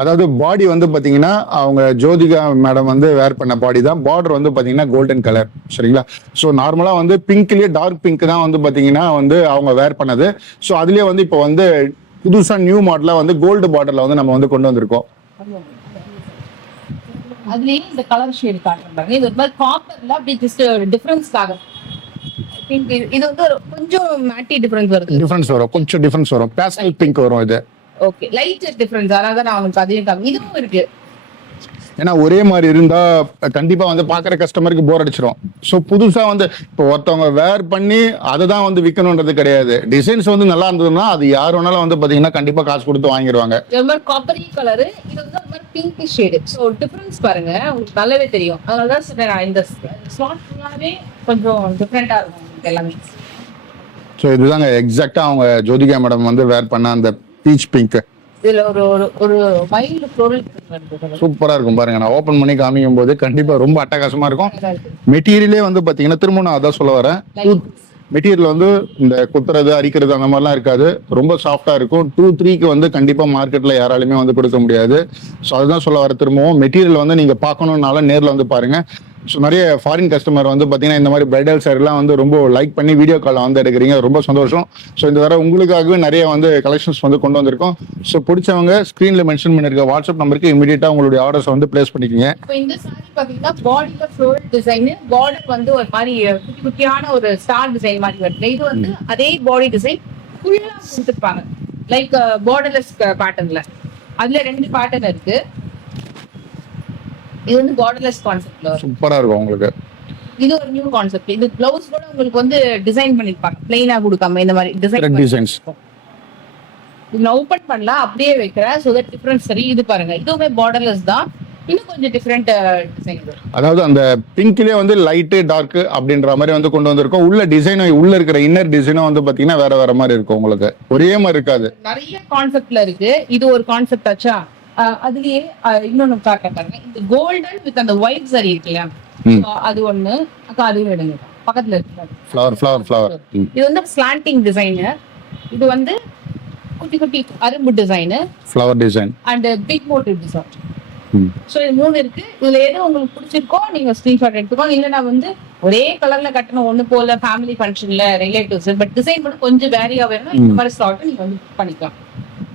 அதாவது பாடி வந்து பாத்தீங்கன்னா அவங்க ஜோதிகா மேடம் வந்து வேர் பண்ண பாடி தான். பார்டர் வந்து பாத்தீங்கன்னா கோல்டன் கலர். சரிங்களா? ஸோ நார்மலா வந்து பிங்க்லயே டார்க் பிங்க் தான் வந்து பாத்தீங்கன்னா வந்து அவங்க வேர் பண்ணது. ஸோ அதுலயே வந்து இப்போ வந்து புதுசா நியூ மாடலா வந்து கோல்டு பார்டர்ல வந்து நம்ம வந்து கொண்டு வந்திருக்கோம். அதுலயே இந்த கலர் ஷேட் காட்டுறாங்க. இது ஒரு மாதிரி காப்பர்ல அப்படி ஜஸ்ட் டிஃபரன்ஸ்க்காக இது வந்து கொஞ்சம் மேட்டி டிஃபரன்ஸ் வருது. டிஃபரன்ஸ் வரும், கொஞ்சம் டிஃபரன்ஸ் வரும். பேஸ்டல் பிங்க் வரும் இது. Okay, light difference. அதனால தான் நான் உங்களுக்கு அதையும் காமி. இதுவும் இருக்கு. ஏன்னா ஒரே மாதிரி இருந்தா கண்டிப்பா வந்து பாக்குற கஸ்டமருக்கு போர் அடிச்சிடும். ஸோ புதுசா வந்து இப்போ ஒருத்தவங்க வேர் பண்ணி அதை தான் வந்து விற்கணுன்றது கிடையாது. டிசைன்ஸ் வந்து நல்லா இருந்ததுன்னா அது யார் வேணாலும் வந்து பாத்தீங்கன்னா கண்டிப்பா காசு கொடுத்து வாங்கிடுவாங்க. ஒரு மாதிரி காப்பரி கலர், இது வந்து ஒரு மாதிரி பிங்க் ஷேடு. ஸோ டிஃபரன்ஸ் பாருங்க, உங்களுக்கு நல்லாவே தெரியும். அதனால தான் சொல்றேன், இந்த ஸ்லாட் ஃபுல்லாவே கொஞ்சம் டிஃப்ரெண்டா இருக்கும் எல்லாமே. ஸோ இதுதாங்க எக்ஸாக்டா அவங்க ஜோதிகா மேடம் வந்து வேர் பண்ண அந்த பீச் பிங்க். இதுல ஒரு ஒரு மைல்ட் ஃப்ளோரல் சூப்பரா இருக்கும் பாருங்க. நான் ஓபன் பண்ணி காமிக்கும் போது கண்டிப்பா ரொம்ப அட்டகாசமா இருக்கும். மெட்டீரியலே வந்து பாத்தீங்கன்னா திரும்ப நான் அதான் சொல்ல வரேன், மெட்டீரியல் வந்து இந்த குத்துறது அரிக்கிறது அந்த மாதிரிலாம் இருக்காது. ரொம்ப சாஃப்டா இருக்கும். 2,300 வந்து கண்டிப்பா மார்க்கெட்ல யாராலுமே வந்து கொடுக்க முடியாது. ஸோ அதுதான் சொல்ல வர. திரும்பவும் மெட்டீரியல் வந்து நீங்க பார்க்கணும்னால நேரில் வந்து பாருங்க. ஸோ நிறைய ஃபாரின் கஸ்டமர் வந்து பார்த்தீங்கன்னா இந்த மாதிரி பிரைடல் சாரிலாம் வந்து ரொம்ப லைக் பண்ணி வீடியோ காலில் வந்து எடுக்கிறீங்க, ரொம்ப சந்தோஷம். ஸோ இந்த தடவை உங்களுக்காகவே நிறைய வந்து கலெக்ஷன்ஸ் வந்து கொண்டு வந்திருக்கோம். ஸோ பிடிச்சவங்க ஸ்க்ரீனில் மென்ஷன் பண்ணியிருக்க வாட்ஸ்அப் நம்பருக்கு இமீடியட்டாக உங்களுடைய ஆர்டர்ஸ் வந்து பிளேஸ் பண்ணிக்கோங்க. இப்போ இந்த சாரி பார்த்தீங்கன்னா பாடியில் ஃப்ளோரல் டிசைன், பார்டர் வந்து ஒரு மாதிரி குட்டி குட்டியான ஒரு ஸ்டார் டிசைன் மாதிரி வருது. இது வந்து அதே பாடி டிசைன் ஃபுல்லாக கொடுத்துருப்பாங்க, லைக் பார்டர்லெஸ் பேட்டர்ன்ல. அதுல 2 பேட்டர்ன் இருக்கு. இது வந்து பார்டர்லெஸ் கான்செப்ட்ல சூப்பரா இருக்கும் உங்களுக்கு. இது ஒரு நியூ கான்செப்ட். இது ப்ளவுஸ் கூட உங்களுக்கு வந்து டிசைன் பண்ணிருப்பாங்க, பிளைனா கொடுக்காம இந்த மாதிரி டிசைன்ஸ். இது ஓபன் பண்ணலாம், அப்படியே வைக்கிறேன். சோ தட் டிஃபரன்ஸ் சரி. இது பாருங்க, இதுவுமே பார்டர்லெஸ் தான், இன்னும் கொஞ்சம் டிஃபரெண்ட் டிசைன். அதாவது அந்த பிங்க்லயே வந்து லைட் டார்க் அப்படின்ற மாதிரி வந்து கொண்டு வந்திருக்கோம். உள்ள டிசைன், உள்ள இருக்கிற இன்னர் டிசைனும் வந்து பாத்தீங்கன்னா வேற வேற மாதிரி இருக்கும். உங்களுக்கு ஒரே மாதிரி இருக்காது. நிறைய கான்செப்ட்ல இருக்கு. இது ஒரு கான்செப்ட் ஆச்சா. அதுலயே இன்னொன்னு காட்ட பாருங்க, இந்த கோல்டன் வித் அந்த ஒயிட் சரி இருக்குல்ல, அது ஒண்ணு. அதுவும் எடுங்க, பக்கத்துல இருக்கு ஃப்ளவர். இது வந்து ஸ்லாண்டிங் டிசைன். இது வந்து குட்டி குட்டி அரும்பு design, flower design and big motif design. So இது 3 இருக்கு. இதுல எது உங்களுக்கு பிடிச்சிருக்கோ நீங்க ஸ்கிரீன்ஷாட் எடுத்துக்கோங்க. இல்லைன்னா வந்து ஒரே கலர்ல கட்டணும் ஒண்ணு போல ஃபேமிலி ஃபங்க்ஷன்ல ரிலேட்டிவ்ஸ், பட் டிசைன் மட்டும் கொஞ்சம் வேரியா வேணும், இந்த மாதிரி ஸ்லாட் நீங்க வந்து புக் பண்ணிக்கலாம்.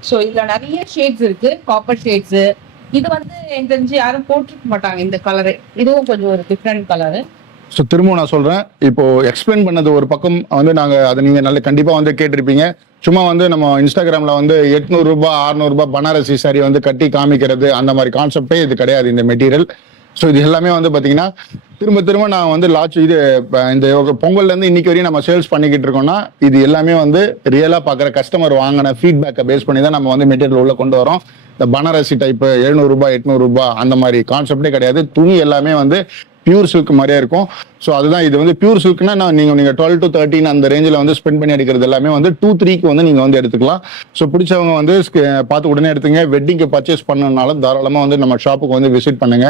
சோ இதுல நிறைய ஷேட்ஸ் இருக்கு, காப்பர் ஷேட்ஸ். இது வந்து எனக்கு தெரிஞ்சு யாரும் போட்டிருக்க மாட்டாங்க இந்த கலரு. இதுவும் கொஞ்சம் ஒரு டிஃப்ரெண்ட் கலரு. ஸோ திரும்ப நான் சொல்றேன், இப்போ எக்ஸ்பிளைன் பண்ணது ஒரு பக்கம் வந்து நாங்க அதை நீங்க நல்ல கண்டிப்பா வந்து கேட்டிருப்பீங்க. சும்மா வந்து நம்ம இன்ஸ்டாகிராம்ல வந்து 800 ரூபாய் 600 ரூபாய் பனாரசி சாரி வந்து கட்டி காமிக்கிறது அந்த மாதிரி கான்செப்டே இது கிடையாது இந்த மெட்டீரியல். ஸோ இது எல்லாமே வந்து பாத்தீங்கன்னா திரும்ப நான் வந்து இது இந்த பொங்கல்ல இருந்து இன்னைக்கு வரையும் நம்ம சேல்ஸ் பண்ணிக்கிட்டு இருக்கோம்னா இது எல்லாமே வந்து ரியலா பாக்குற கஸ்டமர் வாங்கின ஃபீட்பேக்கை பேஸ் பண்ணி தான் நம்ம வந்து மெட்டீரியல் உள்ள கொண்டு வரோம். இந்த பனாரசி டைப் 700 ரூபாய் 800 ரூபாய் அந்த மாதிரி கான்செப்டே கிடையாது. துணி எல்லாமே வந்து பியூர் சில்க் மாதிரியே இருக்கும். ஸோ அதுதான் இது வந்து பியூர் சில்க்னா நீங்க 12 to 13 அந்த ரேஞ்சில் வந்து ஸ்பெண்ட் பண்ணி எடுக்கிறது எல்லாமே வந்து 2-3க்கு வந்து நீங்க வந்து எடுத்துக்கலாம். ஸோ பிடிச்சவங்க வந்து பார்த்து உடனே எடுத்துங்க. வெட்டிங்க்கு பர்ச்சேஸ் பண்ணனாலும் தாராளமா வந்து நம்ம ஷாப்புக்கு வந்து விசிட் பண்ணுங்க.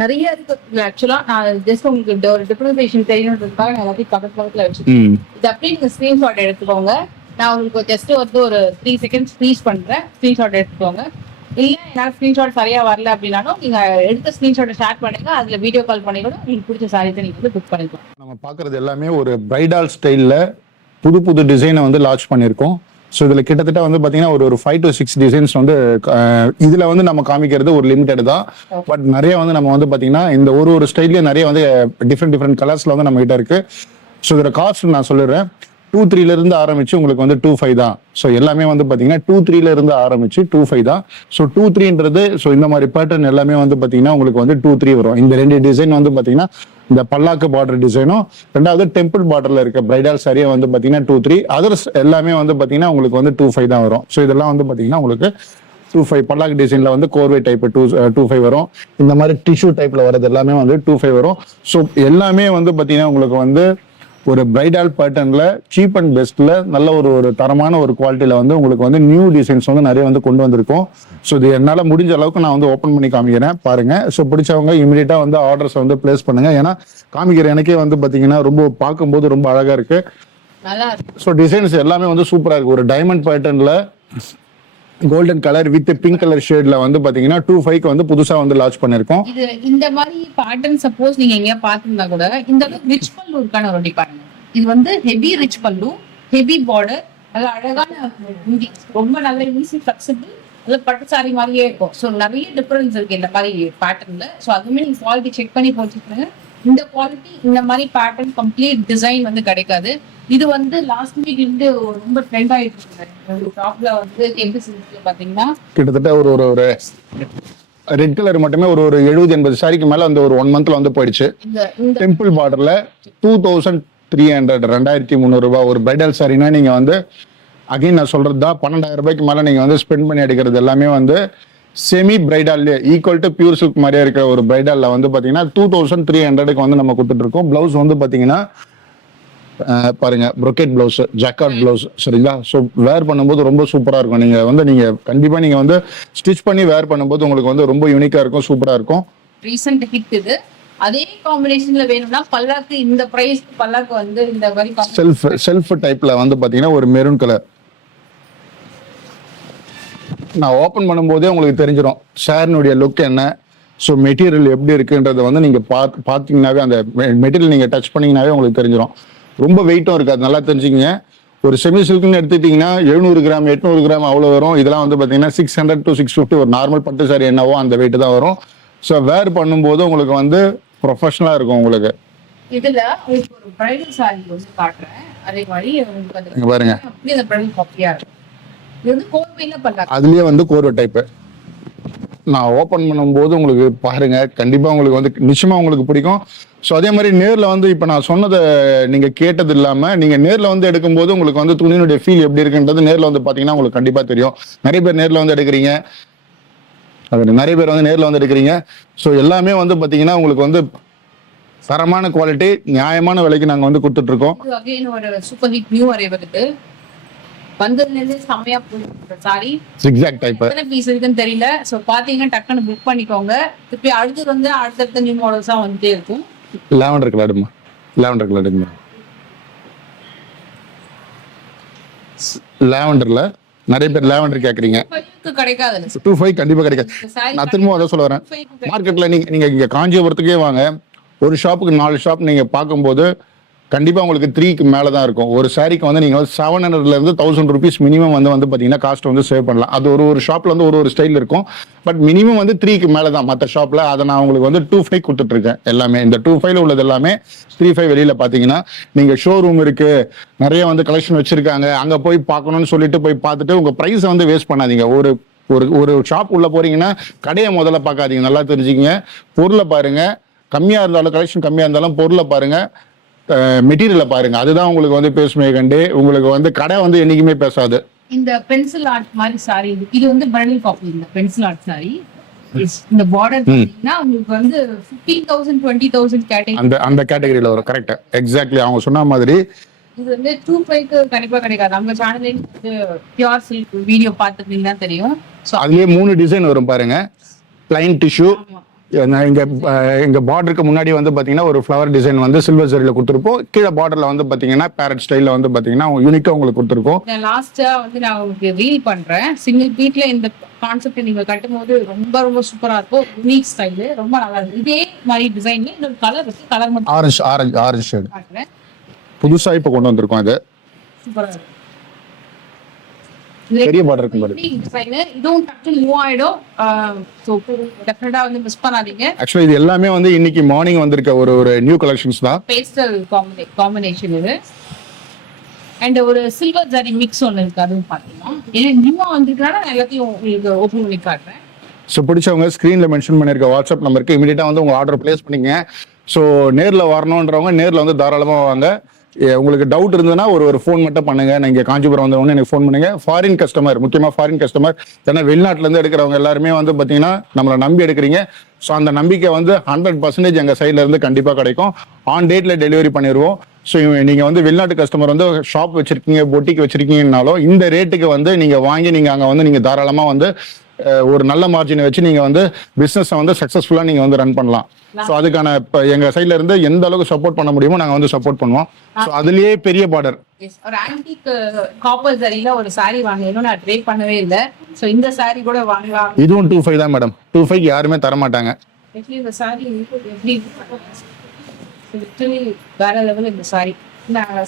நிறைய இருக்கு. ஆக்சுவலா நான் ஜஸ்ட் உங்களுக்கு ஒரு டிஃபரன்சியேஷன் தெரியணுன்றதுக்காக நான் எல்லாத்தையும் பக்கத்துல வச்சிருக்கேன். இது அப்படியே நீங்க ஸ்கிரீன்ஷாட் எடுத்துக்கோங்க. நான் உங்களுக்கு ஜஸ்ட் வந்து ஒரு 3 செகண்ட்ஸ் ஃப்ரீஸ் பண்றேன், ஸ்கிரீன்ஷாட் எடுத்துக்கோங்க. இல்ல என்னால ஸ்கிரீன்ஷாட் சரியா வரல அப்படின்னாலும் நீங்க எடுத்த ஸ்கிரீன்ஷாட்டை ஷேர் பண்ணுங்க, அதுல வீடியோ கால் பண்ணி கூட உங்களுக்கு பிடிச்ச சாரீஸை நீங்க வந்து புக் பண்ணிக்கலாம். நம்ம பாக்குறது எல்லாமே ஒரு பிரைடல் ஸ்டைல்ல புது டிசைனை வந்து லான்ச் பண்ணியிருக்கோம். ஸோ இதுல கிட்டத்தட்ட வந்து பாத்தீங்கன்னா ஒரு 5 to 6 டிசைன்ஸ் வந்து இதுல வந்து நம்ம காமிக்கிறது ஒரு லிமிடெட் தான். பட் நிறைய வந்து நம்ம வந்து பாத்தீங்கன்னா இந்த ஒரு ஸ்டைல்லயும் நிறைய வந்து டிஃப்ரெண்ட் கலர்ஸ்ல வந்து நம்ம கிட்ட இருக்கு. ஸோ இதோட காஸ்ட் நான் சொல்லிடுறேன். 2,300 இருந்து ஆரம்பிச்சு உங்களுக்கு வந்து 2,500 தான். ஸோ எல்லாமே வந்து பாத்தீங்கன்னா 2,300 இருந்து ஆரம்பிச்சு 2,500 தான். ஸோ 2,300ன்றது ஸோ இந்த மாதிரி பேட்டர்ன் எல்லாமே வந்து பாத்தீங்கன்னா உங்களுக்கு வந்து 2,300 வரும். இந்த 2 டிசைன் வந்து பாத்தீங்கன்னா இந்த பல்லாக்கு பார்டர் டிசைனும், ரெண்டாவது டெம்பிள் பார்டர்ல இருக்க பிரைடல் சாரியை வந்து பாத்தீங்கன்னா 2,300. அதர்ஸ் எல்லாமே வந்து பாத்தீங்கன்னா உங்களுக்கு வந்து 2,500 தான் வரும். ஸோ இதெல்லாம் வந்து பாத்தீங்கன்னா உங்களுக்கு 2,500 பல்லாக்கு டிசைன்ல வந்து கோர்வை டைப் 2,500 வரும். இந்த மாதிரி டிஷ்யூ டைப்ல வரது எல்லாமே வந்து 2,500 வரும். ஸோ எல்லாமே வந்து பாத்தீங்கன்னா உங்களுக்கு வந்து ஒரு பிரைடல் பேட்டர்ன்ல சீப் அண்ட் பெஸ்ட்ல நல்ல ஒரு தரமான ஒரு குவாலிட்டியில வந்து உங்களுக்கு வந்து நியூ டிசைன்ஸ் வந்து நிறைய வந்து கொண்டு வந்திருக்கோம். ஸோ இது என்னால முடிஞ்ச அளவுக்கு நான் வந்து ஓப்பன் பண்ணி காமிக்கிறேன் பாருங்க. ஸோ பிடிச்சவங்க இமீடியட்டா வந்து ஆர்டர்ஸ் வந்து பிளேஸ் பண்ணுங்க. ஏன்னா காமிக்கிற எனக்கே வந்து பாத்தீங்கன்னா ரொம்ப பார்க்கும்போது ரொம்ப அழகா இருக்கு. நல்லா இருக்கு. ஸோ டிசைன்ஸ் எல்லாமே வந்து சூப்பரா இருக்கு. ஒரு டைமண்ட் பேட்டர்ன்ல golden colour with pink colour ஷேட்ல வந்து பாத்தீங்கன்னா 2,500 வந்து புதுசா வந்து லான்ச் பண்ணிருக்கோம். இது இந்த மாதிரி பேட்டர்ன் சப்போஸ் நீங்க எங்கேயா பாத்துருந்தா கூட இந்த அளவுக்கு ரிச் பல்லு இருக்கான ஒரு டிபார்ட்மெண்ட். இது வந்து ஹெவி ரிச் பல்லு, ஹெவி பார்டர், நல்ல அழகான முந்தி, ரொம்ப நல்ல ஈஸி ஃபிளெக்சிபிள், நல்ல பட்டு சாரி மாதிரியே இருக்கும். ஸோ நிறைய டிஃபரன்ஸ் இருக்கு இந்த மாதிரி பேட்டர்ன்ல. ஸோ அதுவுமே நீங்க குவாலிட்டி செக் பண்ணி போச்சுக்கோங்க. இந்த குவாலிட்டி இந்த மாதிரி பேட்டர்ன் கம்ப்ளீட் டிசைன் வந்து கிடைக்காது. இது வந்து லாஸ்ட் வீக் இருந்து ரொம்ப ட்ரெண்ட் ஆயிட்டு இருக்கு ஷாப்ல வந்து எப்படி செஞ்சு பாத்தீங்கன்னா கிட்டத்தட்ட ஒரு ரெட் கலர் மட்டுமே ஒரு 70-80 சாரிக்கு மேல அந்த ஒரு 1 மந்த்ல வந்து போயிடுச்சு. இந்த டெம்பிள் பார்டர்ல 2,300 2,300 ரூபாய் ஒரு பிரைடல் சாரினா நீங்க வந்து அகைன் நான் சொல்றது தான் 12,000 ரூபாய்க்கு மேல நீங்க வந்து ஸ்பெண்ட் பண்ணி எடுக்கிறது எல்லாமே வந்து semi bridal equal to pure silk மாதிரியே இருக்கிற ஒரு பிரைடல்ல வந்து பாத்தீங்கன்னா 2,300க்கு வந்து நம்ம கொடுத்துட்டு இருக்கோம். பிளவுஸ் வந்து பாத்தீங்கன்னா பாருங்க ப்ரொக்கெட் பிளவுஸ், ஜாக்கார்ட் பிளவுஸ், சரிங்களா? ஸோ வேர் பண்ணும்போது ரொம்ப சூப்பரா இருக்கும். நீங்க கண்டிப்பா நீங்க வந்து ஸ்டிச் பண்ணி வேர் பண்ணும்போது உங்களுக்கு வந்து ரொம்ப யூனிக்கா இருக்கும், சூப்பரா இருக்கும். ரீசன்ட் ஹிட் இது. அதே காம்பினேஷன்ல வேணும்னா பல்லாக்கு இந்த பிரைஸ் பல்லாக்கு வந்து இந்த மாதிரி செல்ஃப் டைப்ல வந்து பாத்தீங்கன்னா ஒரு மெரூன் கலர் நான் ஓபன் பண்ணும்போதே உங்களுக்கு தெரிஞ்சிடும் ஷேர்னுடைய லுக் என்ன, ஸோ மெட்டீரியல் எப்படி இருக்குன்றத வந்து நீங்க பாத்தீங்கன்னாவே அந்த மெட்டீரியல் நீங்க டச் பண்ணீங்கன்னாவே உங்களுக்கு தெரிஞ்சிடும். ரொம்ப வெயிட்டும் இருக்காது, நல்லா தெரிஞ்சுக்கங்க. ஒரு செமி சில்க்னு எடுத்துக்கிட்டீங்கன்னா 700 கிராம் 800 கிராம் அவ்வளோ வரும். இதெல்லாம் வந்து பார்த்தீங்கன்னா 600 to 650 ஒரு நார்மல் பட்டு சாரி என்னவோ அந்த வெயிட் தான் வரும். ஸோ வேர் பண்ணும்போது உங்களுக்கு வந்து ப்ரொஃபஷனலாக இருக்கும். உங்களுக்கு இதுல உங்களுக்கு ஒரு பிரைடல் சாரி வந்து காட்டுறேன். அதே மாதிரி உங்களுக்கு பாருங்க அப்படியே அந்த பிரைடல் காப்பியா இருக்கு. இது வந்து கோர்வையில பல்லாக்கு, அதுலயே வந்து கோர்வை டைப்பு. நான் ஓப்பன் பண்ணும்போது உங்களுக்கு பாருங்க, கண்டிப்பா உங்களுக்கு வந்து நிச்சயமா உங்களுக்கு பிடிக்கும். ஸோ அதே மாதிரி நேரில் வந்து இப்போ நான் சொன்னதை நீங்கள் கேட்டது இல்லாமல் நீங்கள் நேரில் வந்து எடுக்கும்போது உங்களுக்கு வந்து துணியினுடைய ஃபீல் எப்படி இருக்குன்றது நேரில் வந்து பார்த்தீங்கன்னா உங்களுக்கு கண்டிப்பாக தெரியும். நிறைய பேர் நேரில் வந்து எடுக்கிறீங்க, நிறைய பேர் வந்து நேரில் வந்து எடுக்கிறீங்க. ஸோ எல்லாமே வந்து பார்த்தீங்கன்னா உங்களுக்கு வந்து தரமான குவாலிட்டி, நியாயமான விலைக்கு நாங்கள் வந்து கொடுத்துட்ருக்கோம். ஒரு சூப்பர் ஹிட் நியூ அரைவருக்கு வந்ததுலேருந்து செம்மையா போயிட்டு சாரி ஜிக்ஸாக் டைப் எத்தனை பீஸ் இருக்குன்னு தெரியல. ஸோ பார்த்தீங்கன்னா டக்குன்னு புக் பண்ணிக்கோங்க. திருப்பி அடுத்து வந்து அடுத்தடுத்த நியூ மாடல்ஸாக வந்துட்டே இருக்கும். லாவெண்டர் கலருமா, லாவெண்டர் கலருங்க. லாவெண்டர்ல நிறைய பேர் லாவெண்டர் கேக்குறீங்க. கிடைக்காது 2,500 கண்டிப்பா கிடைக்காது. நான் திரும்ப அதை சொல்ல வரேன். மார்க்கெட்ல நீங்க இங்க காஞ்சிபுரத்துக்கே வாங்க, ஒரு ஷாப்புக்கு 4 ஷாப் நீங்க பார்க்கும்போது கண்டிப்பா உங்களுக்கு 3க்கு மேல தான் இருக்கும். ஒரு சாரிக்கு வந்து நீங்க 700ல இருந்து 1000 rupees மினிமம் வந்து பாத்தீங்கன்னா காஸ்ட் வந்து சேவ் பண்ணலாம். அது ஒரு ஷாப்ல வந்து ஒரு ஸ்டைல் இருக்கும். பட் மினிமம் வந்து 3க்கு மேல தான் மற்ற ஷாப்ல. அதை நான் உங்களுக்கு வந்து 2,500 கொடுத்துட்டு இருக்கேன். எல்லாமே இந்த 2,500 உள்ளது எல்லாமே 3,500 வெளியில பாத்தீங்கன்னா நீங்க ஷோரூம் இருக்கு, நிறைய வந்து கலெக்ஷன் வச்சிருக்காங்க, அங்க போய் பார்க்கணும்னு சொல்லிட்டு போய் பார்த்துட்டு உங்க பிரைஸ் வந்து வேஸ்ட் பண்ணாதீங்க. ஒரு ஷாப் உள்ள போறீங்கன்னா கடையை முதல்ல பார்க்காதீங்க, நல்லா தெரிஞ்சுக்கங்க. பொருளை பாருங்க, கம்மியா இருந்தாலும் கலெக்ஷன் கம்மியா இருந்தாலும் பொருளை பாருங்க, மெட்டீரியலை பாருங்க. அதுதான் உங்களுக்கு வந்து பேசுமே கண்டு. உங்களுக்கு வந்து கடை வந்து என்னைக்குமே பேசாது. இந்த பென்சில் ஆர்ட் மாதிரி சாரி இது வந்து பிரைடல் காப்பி. இந்த பென்சில் ஆர்ட் சாரி இந்த பார்டர் பாத்தீங்கன்னா உங்களுக்கு வந்து 15,000 20,000 கேட்டகரி அந்த கேட்டகரியில வரும். கரெக்ட், எக்ஸாக்ட்லி அவங்க சொன்ன மாதிரி. இது வந்து 2,500க்கு கண்டிப்பா கிடைக்காது. நம்ம சேனல்ல வந்து பியூர் சில்க் வீடியோ பார்த்துட்டீங்கன்னா தெரியும். சோ அதுலயே 3 டிசைன் வரும் பாருங்க. பிளைன் டிஷ்யூ, இங்க பார்டருக்கு முன்னாடி வந்து பாத்தீங்கன்னா ஒரு ஃப்ளவர் டிசைன் வந்து சில்வர் ஜரியில கொடுத்துருப்போம். கீழே பார்டர்ல வந்து பாத்தீங்கன்னா பேரட் ஸ்டைல்ல வந்து பாத்தீங்கன்னா யூனிக்கா உங்களுக்கு கொடுத்துருக்கோம். லாஸ்டா வந்து நான் உங்களுக்கு ரீல் பண்றேன். சிங்கிள் பீட்ல இந்த கான்செப்ட் நீங்க கட்டும்போது ரொம்ப ரொம்ப சூப்பரா இருக்கும். யூனிக் ஸ்டைல், ரொம்ப நல்லா இருக்கு. இதே மாதிரி டிசைன்ல இந்த கலர் இருக்கு. கலர் மட்டும் ஆரஞ்சு ஷேட் புதுசா இப்ப கொண்டு வந்திருக்கோம். இது சூப்பரா இருக்கு. பெரிய பார்டர் இருக்கும் பாருங்க. இதுவும் டக்குனு மூவ் ஆயிடும். ஸோ டெஃபினட்டா வந்து மிஸ் பண்ணாதீங்க. ஆக்சுவலி இது எல்லாமே வந்து இன்னைக்கு மார்னிங் வந்திருக்க ஒரு நியூ கலெக்ஷன்ஸ் தான். பேஸ்டல் காம்பினேஷன் இது. அண்ட் ஒரு சில்வர் ஜரி மிக்ஸ் ஒன்று இருக்கு, அதுவும் பார்த்தீங்கன்னா ஏன்னா நியூவா வந்திருக்கனால நான் எல்லாத்தையும் உங்களுக்கு ஓப்பன் பண்ணி காட்டுறேன். ஸோ பிடிச்சவங்க ஸ்க்ரீனில் மென்ஷன் பண்ணியிருக்க வாட்ஸ்அப் நம்பருக்கு இமீடியட்டாக வந்து உங்கள் ஆர்டர் பிளேஸ் பண்ணிங்க. ஸோ நேரில் வரணுன்றவங்க நேரில் வந்து தாராளமாக வாங்க. உங்களுக்கு டவுட் இருந்ததுன்னா ஒரு ஃபோன் மட்டும் பண்ணுங்க. நீங்கள் காஞ்சிபுரம் வந்தவொடனே எனக்கு ஃபோன் பண்ணுங்க. ஃபாரின் கஸ்டமர், முக்கியமாக ஃபாரின் கஸ்டமர், ஏன்னா வெளிநாட்டிலேருந்து எடுக்கிறவங்க எல்லாருமே வந்து பார்த்தீங்கன்னா நம்மளை நம்பி எடுக்கிறீங்க. ஸோ அந்த நம்பிக்கை வந்து 100% எங்கள் சைடில் இருந்து கண்டிப்பாக கிடைக்கும். ஆன் டேட்டில் டெலிவரி பண்ணிடுவோம். ஸோ நீங்கள் வந்து வெளிநாட்டு கஸ்டமர் வந்து ஷாப் வச்சிருக்கீங்க, பொட்டிக் வச்சிருக்கீங்கன்னாலும் இந்த ரேட்டுக்கு வந்து நீங்கள் வாங்கி நீங்கள் அங்கே வந்து நீங்கள் தாராளமாக வந்து ஒரு நல்ல மார்ஜினை வச்சு நீங்க வந்து பிசினஸை வந்து சக்சஸ்ஃபுல்லா நீங்க வந்து ரன் பண்ணலாம். ஸோ அதுக்கான இப்போ எங்க சைட்ல இருந்து எந்த அளவுக்கு சப்போர்ட் பண்ண முடியுமோ நாங்க வந்து சப்போர்ட் பண்ணுவோம். ஸோ அதுலயே பெரிய பார்டர் ஒரு ஆன்டிக் காப்பர் சரியில ஒரு சாரி வாங்கணும், நான் ட்ரை பண்ணவே இல்லை. ஸோ இந்த சாரி கூட வாங்கலாம். இதுவும் 25 தான் மேடம். 25 யாருமே தர மாட்டாங்க. இந்த சாரி எப்படி வேற லெவல். இந்த சாரி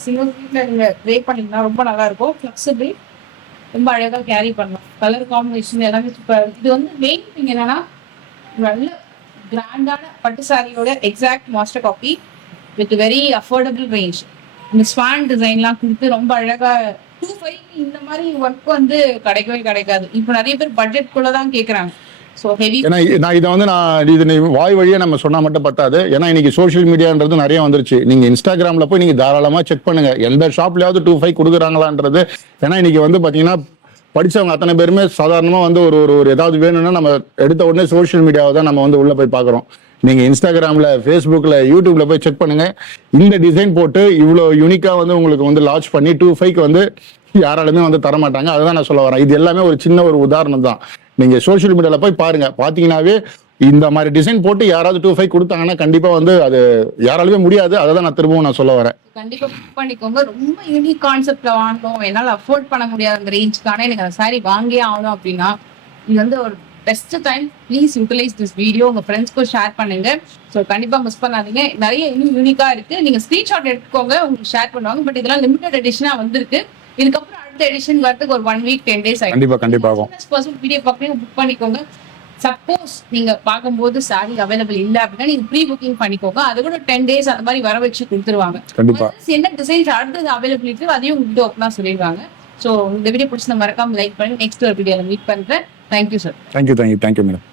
சிங்கிள் வீட்ல நீங்க ட்ரை பண்ணீங்கன்னா ரொம்ப நல்லா இருக்கும். ஃபிளெக்சிபிள், ரொம்ப அழகாக கேரி பண்ணலாம். கலர் காம்பினேஷன் எல்லாமே சூப்பர். இது வந்து மெயின் திங் என்னன்னா நல்ல கிராண்டான பட்டு சாரியோட exact master copy with very affordable range. இந்த ஸ்வான் டிசைன்லாம் கொடுத்து ரொம்ப அழகா 25 இந்த மாதிரி ஒர்க் வந்து கிடைக்கவே கிடைக்காது. இப்போ நிறைய பேர் பட்ஜெட் குள்ள தான் கேட்குறாங்க. So heavy. ஏன்னா நான் இதை வந்து இது வாய் வழியா நம்ம சொன்னா மட்டும் பத்தாது. ஏன்னா இன்னைக்கு சோஷியல் மீடியான்றது நிறைய வந்துருச்சு. நீங்க இன்ஸ்டாகிராம்ல போய் நீங்க தாராளமா செக் பண்ணுங்க எந்த ஷாப்லயாவது 25 கொடுக்குறாங்களான்றது. ஏன்னா இன்னைக்கு வந்து பாத்தீங்கன்னா படிச்சவங்க அத்தனை பேருமே சாதாரணமா வந்து ஒரு ஏதாவது வேணும்னா நம்ம எடுத்த உடனே சோஷியல் மீடியாவை தான் நம்ம வந்து உள்ள போய் பாக்குறோம். நீங்க இன்ஸ்டாகிராம்ல, ஃபேஸ்புக்ல, யூடியூப்ல போய் செக் பண்ணுங்க. இந்த டிசைன் போட்டு இவ்வளோ யூனிக்கா வந்து உங்களுக்கு வந்து லான்ச் பண்ணி 25 வந்து யாராலுமே வந்து தர மாட்டாங்க. அதுதான் நான் சொல்ல வரேன். இது எல்லாமே ஒரு சின்ன ஒரு உதாரணம் தான். நீங்க சோஷியல் மீடியால போய் பாருங்க, பாத்தீங்கன்னாவே இந்த மாதிரி டிசைன் போட்டு யாராவது 25 கொடுத்தாங்கன்னா கண்டிப்பா வந்து அது யாராலுமே முடியாது. அதை தான் நான் திரும்பவும் நான் சொல்ல வரேன். கண்டிப்பா புக் பண்ணிக்கோங்க. ரொம்ப யூனிக் கான்செப்ட்ல வாங்கணும், என்னால அஃபோர்ட் பண்ண முடியாத அந்த ரேஞ்சுக்கான எனக்கு அந்த சாரி வாங்கியே ஆகணும் அப்படின்னா இது வந்து ஒரு best time. Please utilise this video, உங்க ஃப்ரெண்ட்ஸ்க்கும் ஷேர் பண்ணுங்க. ஸோ கண்டிப்பா மிஸ் பண்ணாதீங்க. நிறைய இன்னும் யூனிக்கா இருக்கு. நீங்க ஸ்கிரீன்ஷாட் எடுத்துக்கோங்க, உங்களுக்கு ஷேர் பண்ணுவாங்க. பட் இதெல்லாம் லிமிடெட் எடிஷனா வந்திருக்கு. இதுக்கப்புறம் அடுத்த எடிஷன் வரதுக்கு ஒரு 1 வீக் 10 days ஆகும். கண்டிப்பா ஆகும். வீடியோ பார்க்கணும், புக் பண்ணிக்கோங்க. சப்போஸ் நீங்க பார்க்கும்போது சாரி அவைலபிள் இல்லை அப்படின்னா நீங்க ப்ரீ புக்கிங் பண்ணிக்கோங்க. அது கூட 10 days அந்த மாதிரி வர வச்சு கொடுத்துருவாங்க. கண்டிப்பா என்ன டிசைன்ஸ் அடுத்தது அவைலபிலிட்டி அதையும் உங்களுக்கு ஓப்பனா சொல்லிடுவாங்க. ஸோ இந்த வீடியோ பிடிச்சி மறக்காம லைக் பண்ணி நெக்ஸ்ட் ஒரு வீடியோல மீட் பண்றேன். Thank you sir. Thank you madam.